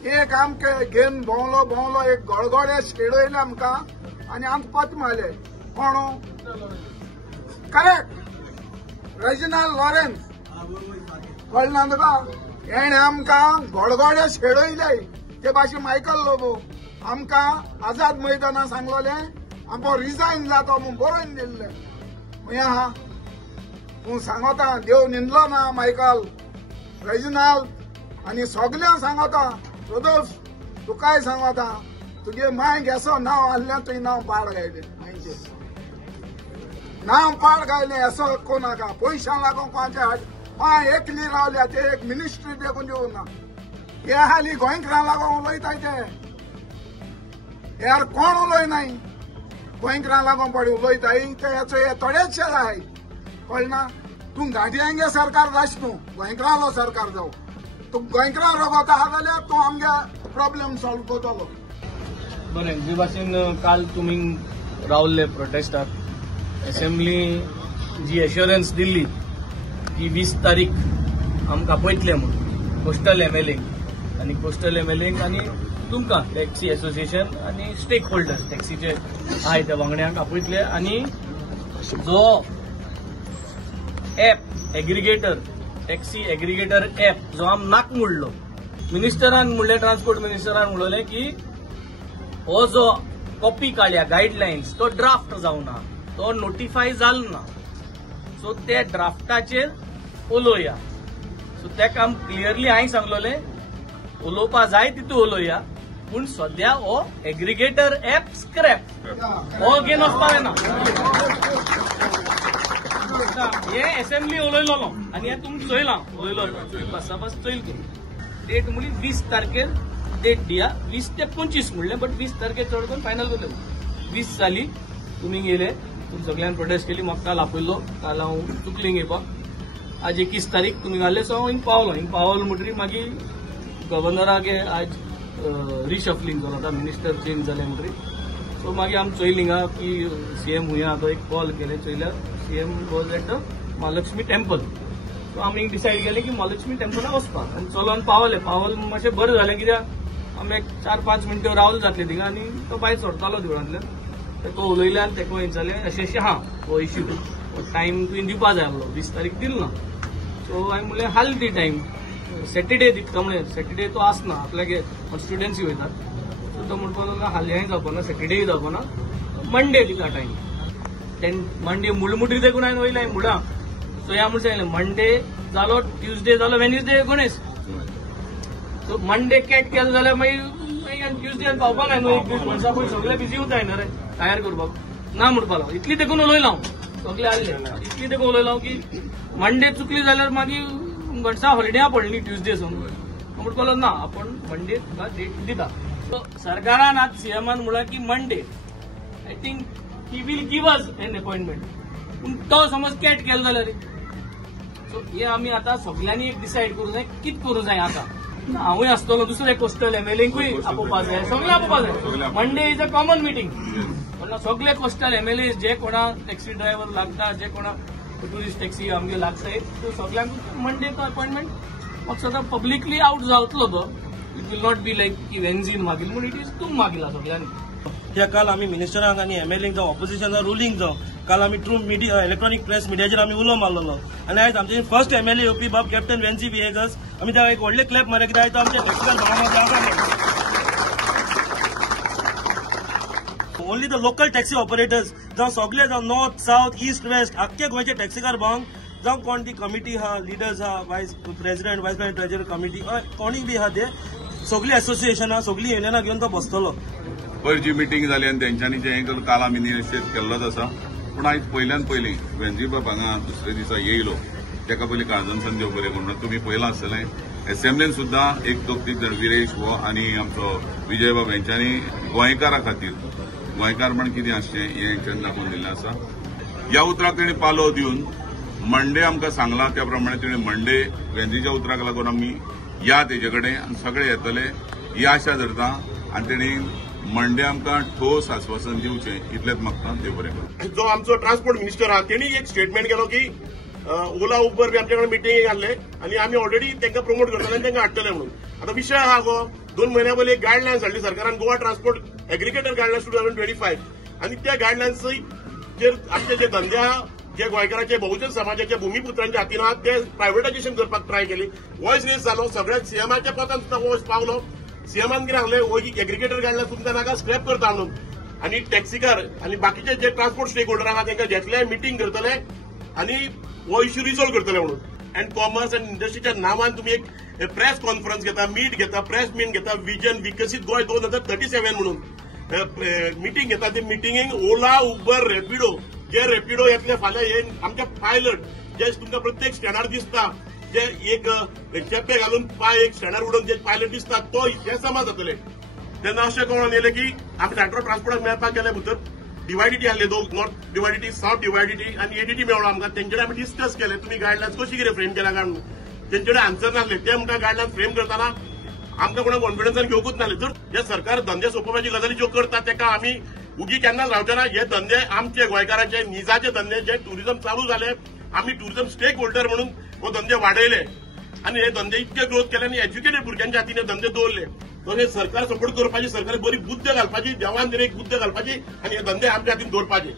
एक आमके घेन भोंवलो एक गळगळे शेडयले आमकां आनी आमकां पत मारले कोण करेक्ट रेजिनाल्ड लॉरेन्स कळना तुका हेणे आमकां गळगळे शेडयले ते भाशेन मायकल लोबो आमकां आझाद मैदाना सांगलोले आमकां रिजायन जातो म्हूण बरोवन दिल्ले खंय आहा तूं सांगता देव निंदलो ना मायकल रेजिनाल्ड आनी सगळ्यांक सांगता रोदोल्फ तुकाय सांगता तुगे माय गेसो नांव आहल्यान तुवें नांव पाड गायलें मायचे नांव पाड गायलें असो कोणाका पयशां लागून कोणाच्या माय एकली रावल्या ते एक मिनिस्ट्री देखून दिवं ना हे हाली गोंयकारां लागून उलयताय ते यार कोण उलयनाय गोंयकारां लागून पडी उलयताय ते हेचो हे थोडेचशे जाय कळना तूं घाटयांगे सरकार जाच न्हू गोंयकारांलो सरकार जावं तूं गोंयकारां रगोता आहा जाल्यार तूं आमगे प्रॉब्लेम सॉल्व करतलो बरें जे भाशेन काल तुमी रावल्ले प्रोटेस्टाक असेंब्ली जी एश्योरन्स दिल्ली की 20 तारीख आमकां आपयतले म्हणून कोस्टल एमएलए आनी कोस्टल एमएलए आनी तुमकां टॅक्सी एसोसिएशन आनी स्टेक होल्डर्स टॅक्सीचे आहाय त्या वांगड्यांक आपयतले आनी जो app aggregator taxi aggregator app जो आम नाक म्हणलो मिनिस्टरान म्हणलें ट्रान्सपोर्ट मिनिस्टरान म्हणलें की हो जो कॉपी काडल्या गायडलायन्स तो ड्राफ्ट जावना तो नोटिफाय जालो ना सो ते ड्राफ्टाचेर उलोवया सो तेका आम क्लियरली हांवें सांगलोलें उलोवपा जाय तितू उलोवया पूण सद्या हो एग्रिगेटर ऍप स्क्रॅप हो घेवन वचपा जायना हे असेंब्ली उलयलोलो आनी हे तुमकां चोयलां उलयलो बस चोयल करून डेट म्हणली 20 तारखेर डेट दिया 20 ते 25 म्हणलें बट 20 तारखेर चड करून फायनल करलें 20 जाली तुमी गेले तुमी सगळ्यांनी प्रोटेस्ट केली म्हाका काल आपयल्लो काल हांव चुकलीं घेवपाक आज 21 तारीख तुमी घाल्ले सो हांव हिंग पावलो म्हणटरी मागीर गव्हर्नराक आज रिशफलिंग जालो आतां मिनिस्टर चेंज जाले म्हणटरी सो मागीर आमी चोयलीं हिंगा की सीएम हुंया आतां एक कॉल केलें चोयल्यार CM was at the Mahalakshmi temple so आमी डिसायड केलें की महालक्ष्मी टेम्पलाक वचपाक आनी चलोन पावले मातशें बरें जालें कित्याक आमी एक 4-5 मिनटां रावल जातले थिंगा आनी तो भायर सरतालो देवळांतल्यान तेका उलयले आनी तेका विचारलें अशें हा हो इश्यू टायम तुवें दिवपा जाय आसलो 20 तारीख दिलो ना सो हांवें म्हणलें हाल दी टायम सॅटर्डे दिता म्हणलें सॅटर्डे तो आसना आपल्यागे स्टुडंट्सूय वयतात सो तो म्हणपाक लागलो हालींय जावपाना सॅटर्डेय जावपाना मंडे दिता टायम देन मंडे मुडमुडी देखून हांवें वयलें मुडा सो ह्या म्हणून सांगलें मंडे जालो ट्युजडे जालो Wednesday Ganesh so Monday cat केलो जाल्यार मागीर ट्युजडे पावपा जाय न्हू एक दीस वर्सा पयलीं सगळे बिजी उरताय न्हू रे तयार करपाक ना म्हणपा लागलो इतली देखून उलयलो हांव सगळे आसले इतली देखून उलयलो की मंडे चुकली जाल्यार मागीर गणसा हॉलिडे पडली ट्युजडे सून म्हणपा लागलो ना आपण मंडे तुका डेट दिता सो सरकारान आज सीएमान म्हणलां की Monday I think he will give us an appointment पूण तो समज कॅट केलो जाल्यार सो हे आमी आतां सगळ्यांनी एक डिसायड करूं जाय कितें करूं जाय आतां हांवूय आसतलो दुसरे कोस्टल एमएलएंकूय आपोवपा जाय सगळे आपोवपा जाय Monday is a common meeting सगळे कोस्टल एमएलए जे कोणाक टॅक्सी ड्रायव्हर लागता जे कोणाक टुरिस्ट टॅक्सी आमगे लागताय तो सगळ्यांक मंडे तो अपॉइंटमेंट म्हाका सदां पब्लिकली आउट जावतलो तो it will not be like की वेन्झीन मागील पूण इट इज तूं मागला सगळ्यांनी त्या काल आमी मिनिस्टरांक आनी एमएलएंक जावं ऑपोजिशनाक रुलींग जावं काल आमी थ्रू मिडिया इलेक्ट्रॉनिक प्रेस मिडियाचेर आमी उलो मारलेलो आनी आयज आमचे फर्स्ट एमएलए येवपी बाब कॅप्टन वेन्झी विएगस आमी ताका एक व्हडले क्लॅप मारया कित्याक आयज आमच्या टॅक्सीकार भावांक only the local taxi operators जावं सगळे जावं नॉर्थ साउथ ईस्ट वेस्ट आख्खे गोंयचे टॅक्सीकार भावांक जावं कोण ती कमिटी आहा लिडर्स आहा वायस प्रेसिडेंट वायस प्रेसिडेंट ट्रेजरर कमिटी कोणीय बी आहा ते सगळी एसोसिएशनां सगळी युनियनां घेवन तो बसतलो पयर जी मिटींग जाली आनी तेंच्यांनी जे हें केलें काल आमी निश्चित केल्लोच आसा पूण आयज पयल्यान पयलीं वेन्झी बाब हांगा दुसरे दिसा येयलो तेका पयलीं काळजांतल्यान देव बरें करूं तुमी पयलां आसतलें एसेंब्लीन सुद्दां एक 2-3 जाण विरेश वो आनी आमचो विजय बाब हेंच्यांनी गोंयकारां खातीर गोंयकारपण कितें आसचें हें हेंच्यांनी दाखोवन दिल्लें आसा ह्या उतराक तेणी पालो दिवन मंडे आमकां सांगलां त्या प्रमाणे तेणी मंडे वेन्झीच्या उतराक लागून आमी या तेजे कडेन आनी सगळे येतले ही आशा धरता आनी तेणी मंडे आमकां ठोस आश्वासन दिवचें इतलेंच मागता देव बरें करूं जो आमचो ट्रान्सपोर्ट मिनिस्टर आहा तेणी एक स्टेटमेंट केलो की ओला उबर बी आमच्याकडे मिटिंग घालले आणि आम्ही ऑलरेडी त्यांना प्रमोट करतले आणि त्यांना हाडटले म्हणून. आता विषय हा गो 2 महिन्या पयलीं एक गायडलायन्स हाडली सरकारान, गोवा ट्रान्सपोर्ट एग्रिगेटर गायडलायन्स 2025, आणि त्या गायडलायन्सचेर आमचे जे धंदे आहा, जे गोंयकारांचे बहुजन समाजाच्या भूमिपुत्रांच्या हातीन आहात ते प्रायव्हेटायझेशन करपाक ट्राय केली. वॉयस रेस जालो, सगळ्यात सीएमाच्या पदान सुद्धा वॉयस पावलो. सीएमान कितें सांगलें, हो एग्रिगेटर गायडलायन्स तुमकां नाका, स्क्रॅप करता म्हणून. आणि टॅक्सीकार आणि बाकीचे जे ट्रान्सपोर्ट स्टेक होल्डर आहात तांकां घेतले, मिटींग करतले आणि हो इश्यू रिझॉल्व करतले म्हणून. अँड कॉमर्स अँड इंडस्ट्रीच्या नावान तुम्ही एक प्रेस कॉन्फरन्स घेता, मीट घेता, प्रेस मीट घेता, विजन विकसित गोंय 2037 म्हणून मिटींग घेता. ते मिटिंगेक ओला, उबर, रॅपिडो, जे रॅपिडो येतले फाल्यां हे आमचे पायलट जे तुमकां प्रत्येक स्टँडार दिसता, जे एक चेपे घालून पाय एक स्टँडार उडोवन जे पायलट दिसता, तो हे समाज जातले. तेन्ना अशें कळून येलें की आमी सेंट्रल ट्रान्सपोर्टाक मेळपाक गेले भितर डिवायडिटी आहले, दोन नॉर्थ डिवायडिटी, साउथ डिवायडिटी आणि एडीटी मेळ्ळो आमकां. तेंचे आमी डिस्कस केले, तुमी गायडलायन्स कशी कितें फ्रेम केला काय म्हणून. तेंचे आन्सर नासले. ते म्हणटा गायडलायन्स फ्रेम करतना आमकां कोणाक कॉन्फिडन्सान घेवंकूच नासले. जर जे सरकार धंदे सोंपोवपाची गजाली ज्यो करता तेका आमी उगी केन्नाच रावचे ना. हे धंदे आमचे गोंयकारांचे निजाचे धंदे, जे टुरिझम चालू झाले, आमी टुरिझम स्टेक होल्डर म्हणून हो धंदे वाडयले आणि हे धंदे इतके ग्रोथ केले आणि एज्युकेटेड भुरग्यांच्या हातीन हे धंदे दवरले. तर सरकार सपोर्ट करपाची, सरकार बरी बुद्ध घालपाची, देवान एक बुद्ध घालपाची आणि हे धंदे आमच्या हातीन दवरपाचे.